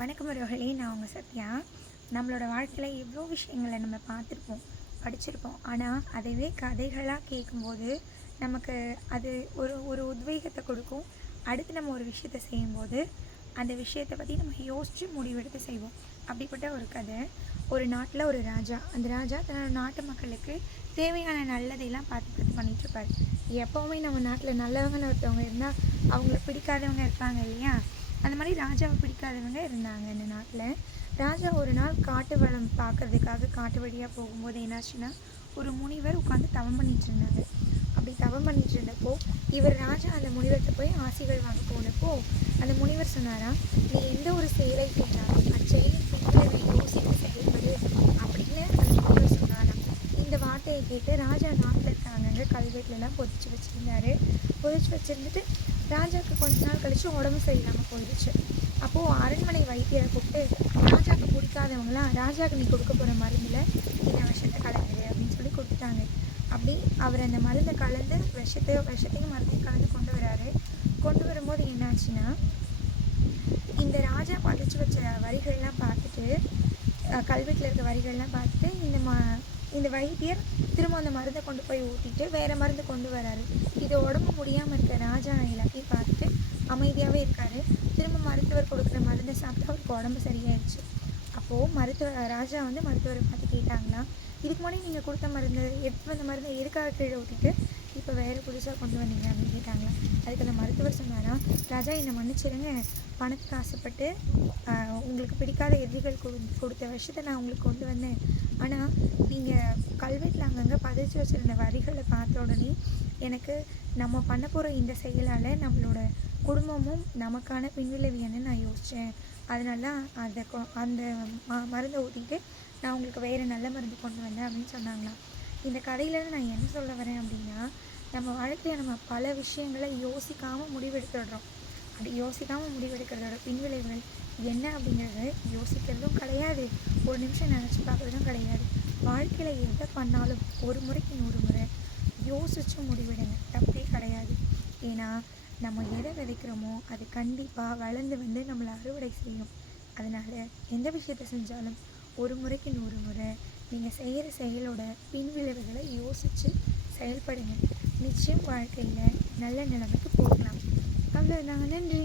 வணக்கம் உறவுகளே, நான் உங்கள் சத்யா. நம்மளோட வாழ்க்கையில் எவ்வளோ விஷயங்களை நம்ம பார்த்துருப்போம், படிச்சிருப்போம். ஆனால் அதுவே கதைகளாக கேட்கும்போது நமக்கு அது ஒரு ஒரு உத்வேகத்தை கொடுக்கும். அடுத்து நம்ம ஒரு விஷயத்தை செய்யும்போது அந்த விஷயத்தை பற்றி நம்ம யோசித்து முடிவெடுத்து செய்வோம். அப்படிப்பட்ட ஒரு கதை. ஒரு நாட்டில் ஒரு ராஜா. அந்த ராஜா தன்னோட நாட்டு மக்களுக்கு தேவையான நல்லதையெல்லாம் பார்த்து பார்த்து பண்ணிகிட்ருப்பார். எப்போவுமே நம்ம நாட்டில் நல்லவங்கன்னு ஒருத்தவங்க இருந்தால் அவங்கள பிடிக்காதவங்க இருப்பாங்க இல்லையா? அந்த மாதிரி ராஜாவை பிடிக்காதவங்க இருந்தாங்க இந்த நாட்டில். ராஜா ஒரு நாள் காட்டு வளம் பார்க்குறதுக்காக காட்டு வழியாக போகும்போது என்னாச்சுன்னா, ஒரு முனிவர் உட்காந்து தவம் பண்ணிகிட்டு இருந்தாங்க. அப்படி தவம் பண்ணிகிட்டு இருந்தப்போ ராஜா அந்த முனிவர்கிட்ட போய் ஆசைகள் வாங்க போனப்போ அந்த முனிவர் சொன்னாராம், நீ எந்த ஒரு செயலை கேட்டாலும் அச்செயலின் பின்விளைவை யோசித்து செயல்படு அப்படின்னு அந்த முனிவர் சொன்னாராம். இந்த வார்த்தையை கேட்டு ராஜா நாட்டில் இருக்காங்க கல்வெட்டுலாம் பொதிச்சு வச்சுருந்தாரு. பொதிச்சு வச்சுருந்துட்டு ராஜாவுக்கு கொஞ்ச நாள் கழித்து உடம்பு சரியில்லாமல் போயிடுச்சு. அப்போது அரண்மனை வைத்தியரை கூப்பிட்டு, ராஜாவுக்கு பிடிக்காதவங்களாம் ராஜாவுக்கு நீ கொடுக்க போகிற மருந்தில் இந்த விஷத்தை கலந்துடு அப்படின்னு சொல்லி கொடுத்துட்டாங்க. அப்படி அவர் அந்த மருந்தை கலந்து விஷத்தையும் மருந்தையும் கலந்து கொண்டு வராரு. கொண்டு வரும்போது என்னாச்சுன்னா, இந்த ராஜா பதிச்சு வச்ச வரிகள்லாம் பார்த்துட்டு, கல்வெட்டில் இருக்க வரிகள்லாம் பார்த்துட்டு இந்த வைத்தியர் திரும்ப அந்த மருந்தை கொண்டு போய் ஊற்றிட்டு வேறு மருந்து கொண்டு வராரு. இது உடம்பு முடியாமல் இருக்க ராஜா எல்லாத்தையும் பார்த்துட்டு அமைதியாகவே இருக்கார். திரும்ப மருத்துவர் கொடுக்குற மருந்தை சாப்பிட்டு அவருக்கு உடம்பு சரியாயிடுச்சு. அப்போது ராஜா மருத்துவரை பார்த்து கேட்டாங்களா, இதுக்கு முன்னாடி நீங்கள் கொடுத்த மருந்து எடுத்து வந்த மருந்தை எதுக்காக கீழே ஊற்றிட்டு இப்போ வேறு புதுசாக கொண்டு வந்தீங்க அப்படின்னு கேட்டாங்களா. அதுக்கு அந்த மருத்துவர் சொன்னாரா, ராஜா என்னை மன்னிச்சிடுங்க, பணத்துக்கு ஆசைப்பட்டு உங்களுக்கு பிடிக்காத எதிரிகள் கொடுத்த விஷயத்தை நான் உங்களுக்கு கொண்டு வந்தேன். ஆனால் நீங்கள் கல்வெட்டில் அங்கங்கே பதிச்சு வச்சுருந்த வரிகளை பார்த்த உடனே எனக்கு நம்ம பண்ண போகிற இந்த செயலால் நம்மளோட குடும்பமும் நமக்கான பின்விளைவு என்னன்னு நான் யோசித்தேன். அதனால தான் அந்த மருந்தை ஊற்றிட்டு நான் உங்களுக்கு வேறு நல்ல மருந்து கொண்டு வந்தேன் அப்படின்னு சொன்னாங்களாம். இந்த கதையிலேருந்து நான் என்ன சொல்ல வரேன் அப்படின்னா, நம்ம வாழ்க்கையில் நம்ம பல விஷயங்களை யோசிக்காமல் முடிவெடுத்துடுறோம். அப்படி யோசிக்காமல் முடிவெடுக்கிறதோட பின்விளைவுகள் என்ன அப்படிங்கிறது யோசிக்கிறதும் கிடையாது, ஒரு நிமிஷம் நினச்சி பார்க்குறதும் கிடையாது. வாழ்க்கையில் எதை பண்ணாலும் ஒரு முறைக்கு 100 முறை யோசித்து முடிவெடுங்க, தப்பே கிடையாது. ஏன்னா நம்ம எதை விதைக்கிறோமோ அது கண்டிப்பாக வளர்ந்து நம்மளை அறுவடை செய்யும். அதனால் எந்த விஷயத்தை செஞ்சாலும் ஒரு முறைக்கு 100 முறை நீங்கள் செய்கிற செயலோட பின்விளைவுகளை யோசித்து செயல்படுங்க. நிச்சயம் வாழ்க்கையில் நல்ல நிலைமைக்கு போகலாம். அவ்வளோதாங்க. நன்றி.